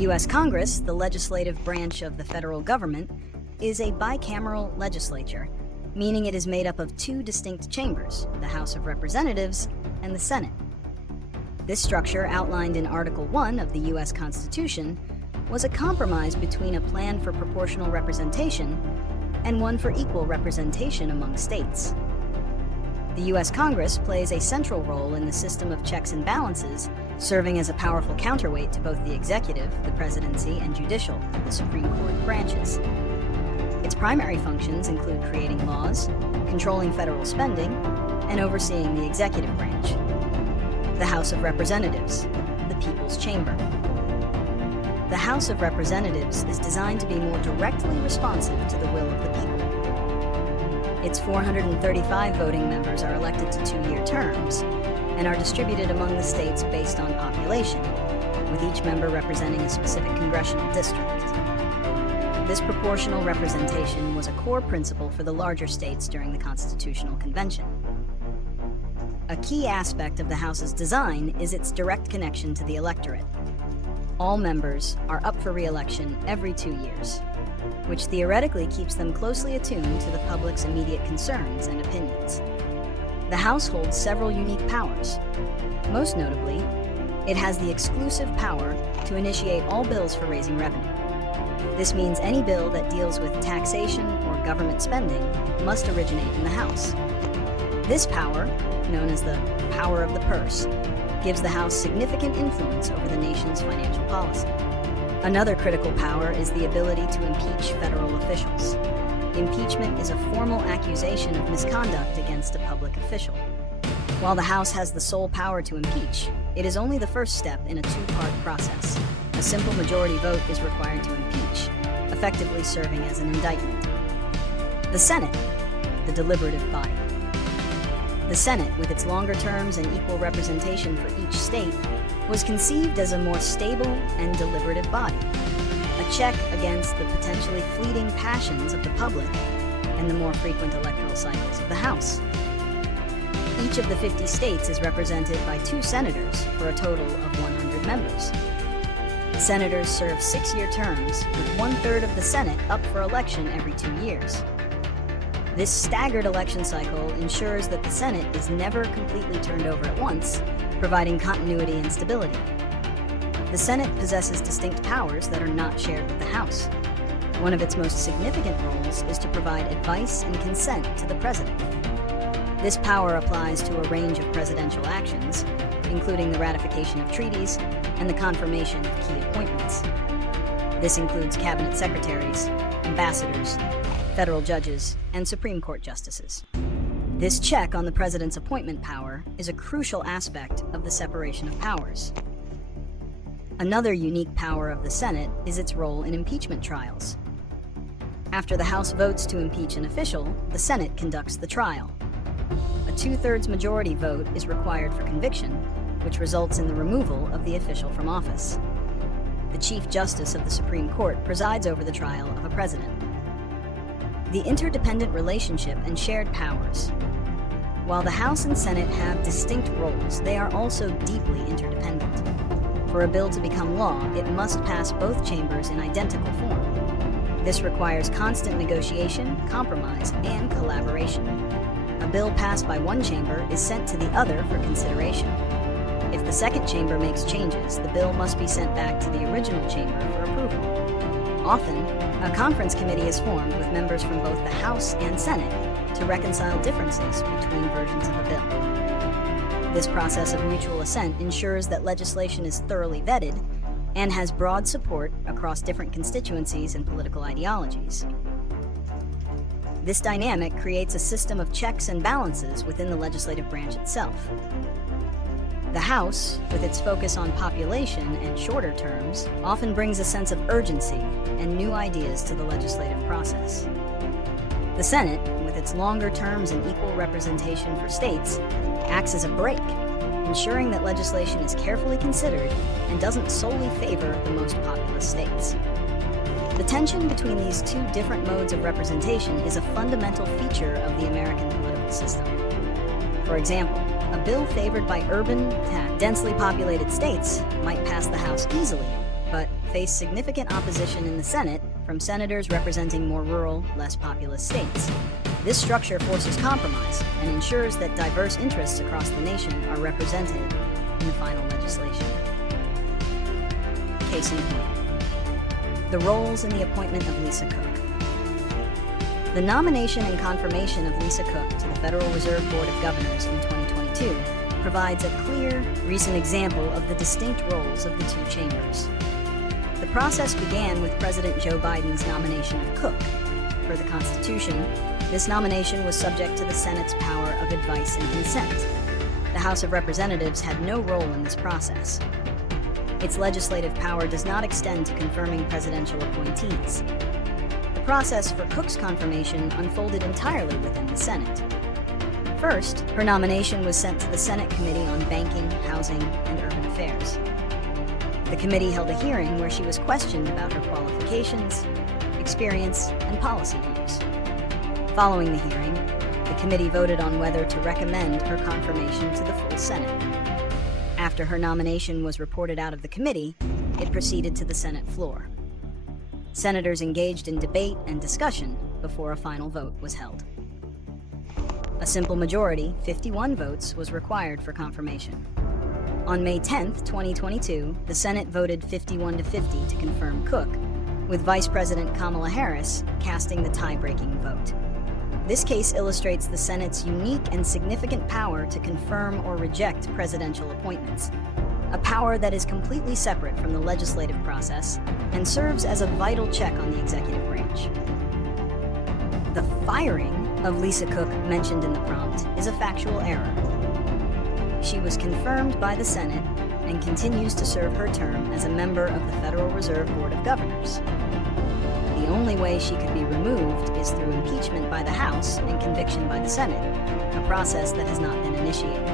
U.S. Congress, the legislative branch of the federal government, is a bicameral legislature, meaning it is made up of two distinct chambers, the House of Representatives and the Senate. This structure, outlined in Article 1 of the U.S. Constitution, was a compromise between a plan for proportional representation and one for equal representation among states. The U.S. Congress plays a central role in the system of checks and balances, serving as a powerful counterweight to both the executive, the presidency, and judicial, the Supreme Court branches. Its primary functions include creating laws, controlling federal spending, and overseeing the executive branch. The House of Representatives, the People's Chamber. The House of Representatives is designed to be more directly responsive to the will of the people. Its 435 voting members are elected to two-year terms and are distributed among the states based on population, with each member representing a specific congressional district. This proportional representation was a core principle for the larger states during the Constitutional Convention. A key aspect of the House's design is its direct connection to the electorate. All members are up for re-election every 2 years, which theoretically keeps them closely attuned to the public's immediate concerns and opinions. The House holds several unique powers. Most notably, it has the exclusive power to initiate all bills for raising revenue. This means any bill that deals with taxation or government spending must originate in the House. This power, known as the power of the purse, gives the House significant influence over the nation's financial policy. Another critical power is the ability to impeach federal officials. Impeachment is a formal accusation of misconduct against a public official. While the House has the sole power to impeach, it is only the first step in a two-part process. A simple majority vote is required to impeach, effectively serving as an indictment. The Senate, the deliberative body. The Senate, with its longer terms and equal representation for each state, was conceived as a more stable and deliberative body, a check against the potentially fleeting passions of the public and the more frequent electoral cycles of the House. Each of the 50 states is represented by 2 senators for a total of 100 members. Senators serve 6-year terms, with 1/3 of the Senate up for election every 2 years. This staggered election cycle ensures that the Senate is never completely turned over at once, providing continuity and stability. The Senate possesses distinct powers that are not shared with the House. One of its most significant roles is to provide advice and consent to the President. This power applies to a range of presidential actions, including the ratification of treaties and the confirmation of key appointments. This includes cabinet secretaries, ambassadors, federal judges, and Supreme Court justices. This check on the President's appointment power is a crucial aspect of the separation of powers. Another unique power of the Senate is its role in impeachment trials. After the House votes to impeach an official, the Senate conducts the trial. A 2/3 majority vote is required for conviction, which results in the removal of the official from office. The Chief Justice of the Supreme Court presides over the trial of a president. The interdependent relationship and shared powers. While the House and Senate have distinct roles, they are also deeply interdependent. For a bill to become law, it must pass both chambers in identical form. This requires constant negotiation, compromise, and collaboration. A bill passed by one chamber is sent to the other for consideration. If the second chamber makes changes, the bill must be sent back to the original chamber for approval. Often, a conference committee is formed with members from both the House and Senate to reconcile differences between versions of a bill. This process of mutual assent ensures that legislation is thoroughly vetted and has broad support across different constituencies and political ideologies. This dynamic creates a system of checks and balances within the legislative branch itself. The House, with its focus on population and shorter terms, often brings a sense of urgency and new ideas to the legislative process. The Senate, with its longer terms and equal representation for states, acts as a brake, ensuring that legislation is carefully considered and doesn't solely favor the most populous states. The tension between these two different modes of representation is a fundamental feature of the American political system. For example, a bill favored by urban, densely populated states might pass the House easily, but faced significant opposition in the Senate from senators representing more rural, less populous states. This structure forces compromise and ensures that diverse interests across the nation are represented in the final legislation. Case in point: the roles in the appointment of Lisa Cook. The nomination and confirmation of Lisa Cook to the Federal Reserve Board of Governors in 2022 provides a clear, recent example of the distinct roles of the two chambers. The process began with President Joe Biden's nomination of Cook. Per the Constitution, this nomination was subject to the Senate's power of advice and consent. The House of Representatives had no role in this process. Its legislative power does not extend to confirming presidential appointees. The process for Cook's confirmation unfolded entirely within the Senate. First, her nomination was sent to the Senate Committee on Banking, Housing, and Urban Affairs. The committee held a hearing where she was questioned about her qualifications, experience, and policy views. Following the hearing, the committee voted on whether to recommend her confirmation to the full Senate. After her nomination was reported out of the committee, it proceeded to the Senate floor. Senators engaged in debate and discussion before a final vote was held. A simple majority, 51 votes, was required for confirmation. On May 10, 2022, the Senate voted 51 to 50 to confirm Cook, with Vice President Kamala Harris casting the tie-breaking vote. This case illustrates the Senate's unique and significant power to confirm or reject presidential appointments, a power that is completely separate from the legislative process and serves as a vital check on the executive branch. The firing of Lisa Cook mentioned in the prompt is a factual error. She was confirmed by the Senate and continues to serve her term as a member of the Federal Reserve Board of Governors. The only way she could be removed is through impeachment by the House and conviction by the Senate, a process that has not been initiated.